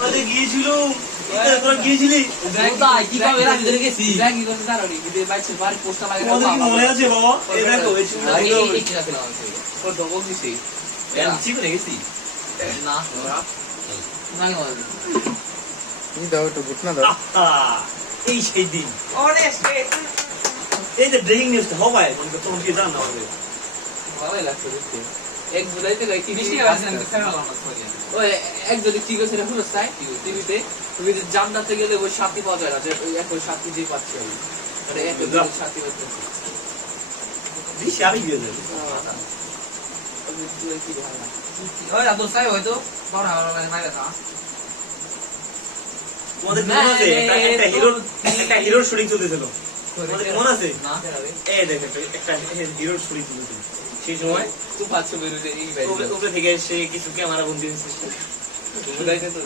আরে গিয়েছিল তোরা গিয়েছিলি কোথায় কিভাবে রাখি ধরে গেছি ব্যাগি করতে জানোনি বিদে বাইছে বাড়ি পোস্টার লাগে তোমাদের কি মনে আছে বাবা এই দেখো এই ছবিটা এই কি আছে না কত বলছিস আমি ঠিক করে গেছি না না এই দাও একটু ঘটনা দাও এই সেই দিন অনেস্টলি এই যে ব্রেকিং নিউজটা হবে মানে তোমরা কি জানো না আমাদের ভালোই লাগছে দেখতে এক জুলাইতে গাই টিভি ওই এক যদি কি গেছে রে পুরো সাইট টিভিতে তুমি যে জামদাতে গেলে ওই শান্তি পাওয়া যায় না যে ওই একই শান্তি যে পাচ্ছি আমি মানে এক শান্তি পাচ্ছি বেশি আরই দিয়ে দেবে ওই আদর সাই হয়তো বড় হবে না এটা তোমাদের মনে আছে একটা হিরোর শুটিং চলতেছিল তোমাদের মনে আছে না এই দেখো একটা হিরোর শুটিং চলতেছিল সেই সময় তুই পাচ্ছ বেরোতে এই বাইরে উপরে থেকে এসে কিছু ক্যামেরা বন্দি হয়েছে বুঝাইতে তো